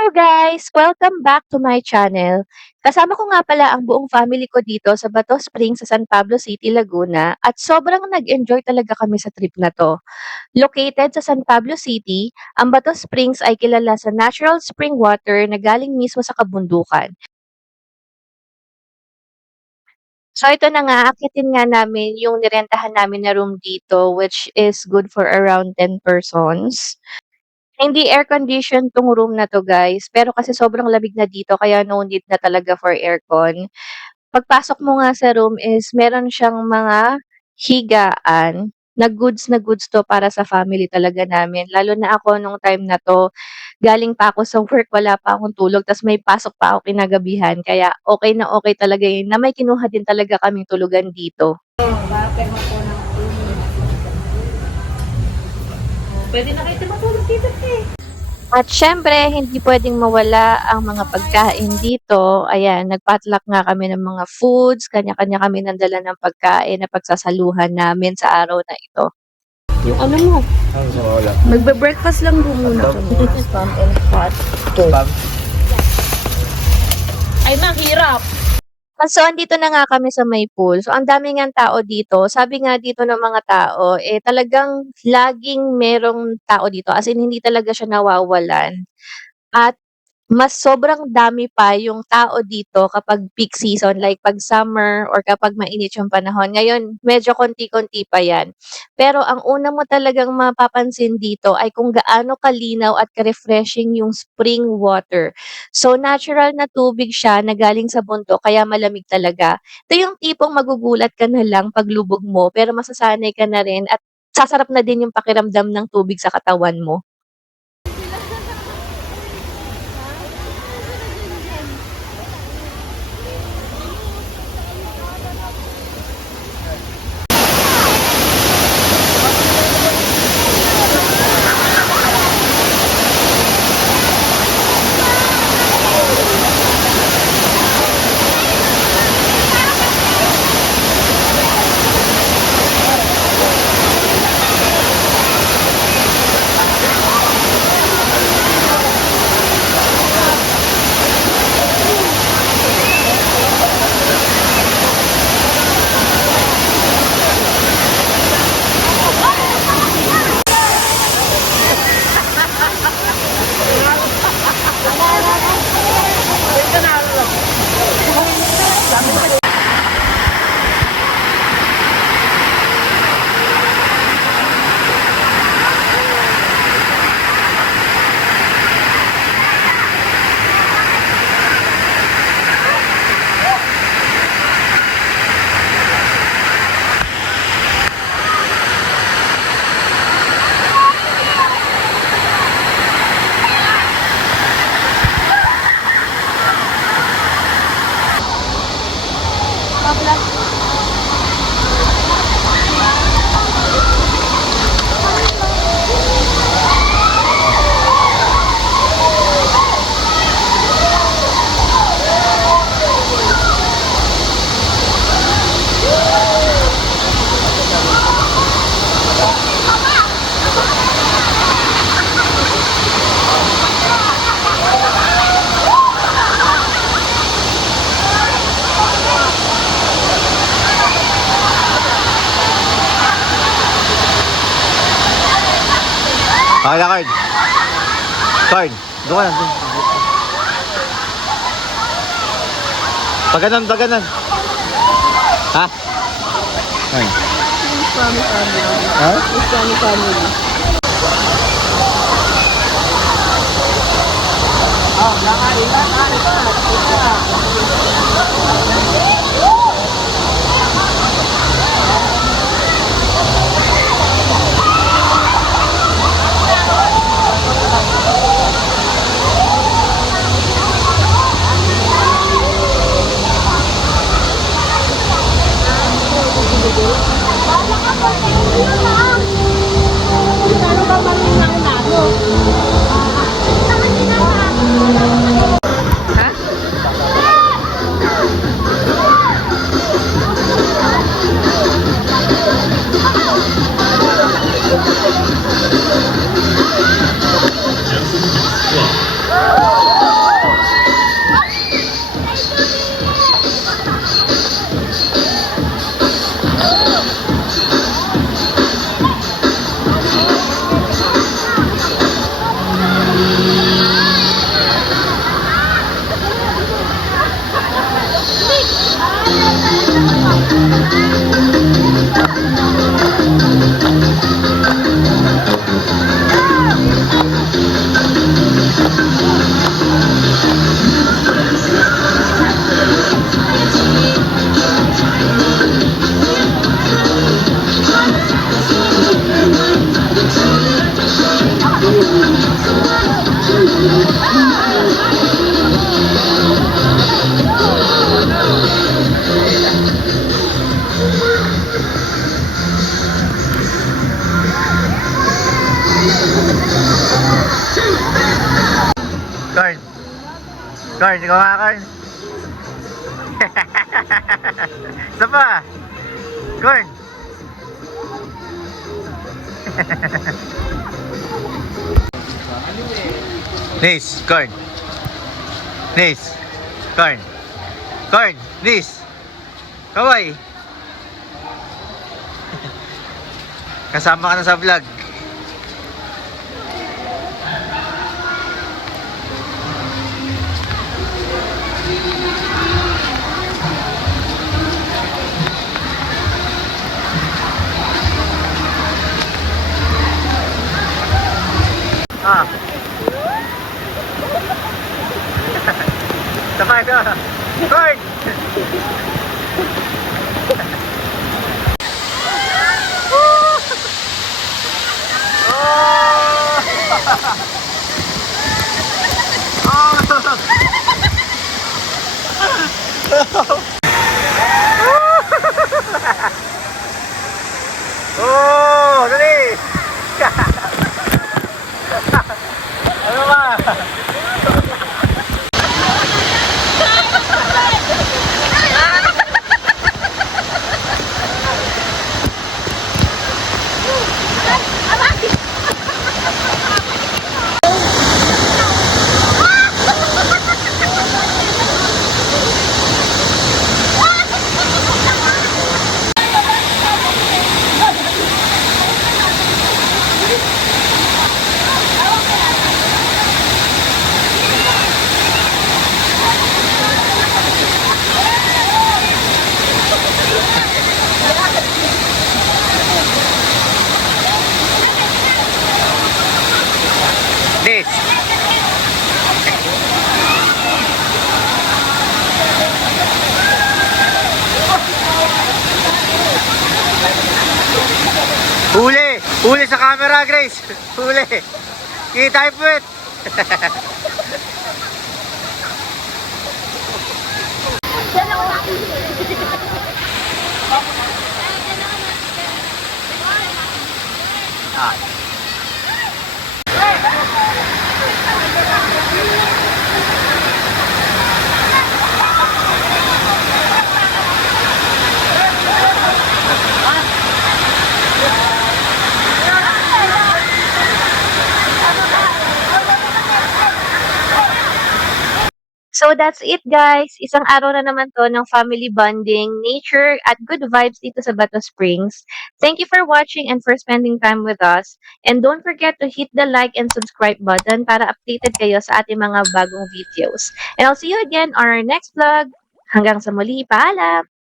Hello guys! Welcome back to my channel. Kasama ko nga pala ang buong family ko dito sa Bato Springs sa San Pablo City, Laguna at sobrang nag-enjoy talaga kami sa trip na to. Located sa San Pablo City, ang Bato Springs ay kilala sa natural spring water na galing mismo sa kabundukan. So ito na nga, akitin nga namin yung nirentahan namin na room dito which is good for around 10 persons. Hindi air-condition 'tong room na 'to guys, pero kasi sobrang lamig na dito kaya no need na talaga for aircon. Pagpasok mo nga sa room is meron siyang mga higaan na goods 'to para sa family talaga namin. Lalo na ako nung time na 'to, galing pa ako sa work, wala pa akong tulog ta's may pasok pa ako kinagabihan kaya okey na okey talaga yun na may kinuha din talaga kaming tulugan dito. Puwede na kayo matulog dito, At siyempre hindi puwedeng mawala ang mga pagkain dito. Ayan, nag-potluck nga kami ng mga foods, kanya-kanya kami ng dala ng pagkain na pagsasaluhan namin sa araw na ito. Yung ano mo, magbe-breakfast lang po muna kami. Spam and hot. Ay, mahirap. So, andito na nga kami sa may pool. So, ang dami ngang tao dito. Sabi nga dito ng mga tao, eh talagang laging merong tao dito. As in, hindi talaga siya nawawalan. At mas sobrang dami pa yung tao dito kapag peak season, like 'pag summer or kapag mainit yung panahon. Ngayon, medyo konti-konti pa 'yan. Pero ang una mo talagang mapapansin dito ay kung gaano kalinaw at ka-refreshing yung spring water. So, natural na tubig siya na galing sa bundok kaya malamig talaga. Ito yung tipong magugulat ka na lang paglubog mo pero masasanay ka na rin at sasarap na din yung pakiramdam ng tubig sa katawan mo. Kaya card. Card. Doon ka lang. Paganan, paganan. Ha? Ay. Ha? Ha? Carn, ikaw nga, Carn. Isa pa. Carn. Nis, Carn. Nis. Carn. Carn, Nis. Kaway. Kasama ka na sa vlog. Ah. Sabay ka. Corn! Oh, dali! Ano ba? This. Huli! Huli sa camera, Grace! Huli! Kita yung puwet! Ah. So that's it guys. Isang araw na naman to ng family bonding, nature, at good vibes dito sa Bato Springs. Thank you for watching and for spending time with us. And don't forget to hit the like and subscribe button para updated kayo sa ating mga bagong videos. And I'll see you again on our next vlog. Hanggang sa muli, paalam!